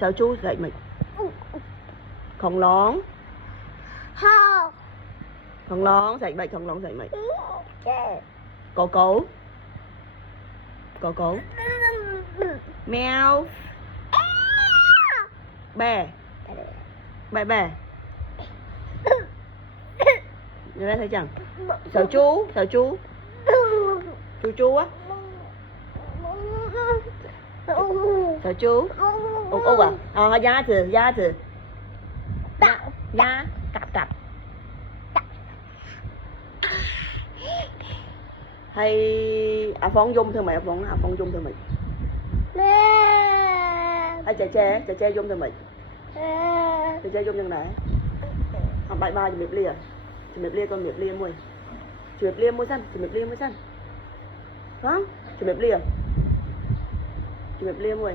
Sào chu dậy mình. Khổng lón. Khổng lón dậy mày, khổng lón dậy mày. Cẩu cẩu. Cẩu cẩu. Mèo. Bè. Bè bè. Người ta thấy chẳng? Sào chu. Chu á. Sào chu. Úc à? Giá thử. Giá. Cặp. Hay Phong dung thương mày, Phong dung thương mày. Hay trẻ dung thương mày. Trẻ dung thương này. Bài ba chụp lia. Chụp lia con miệp lia môi. Chụp lia môi xanh. Không? Chụp lia môi.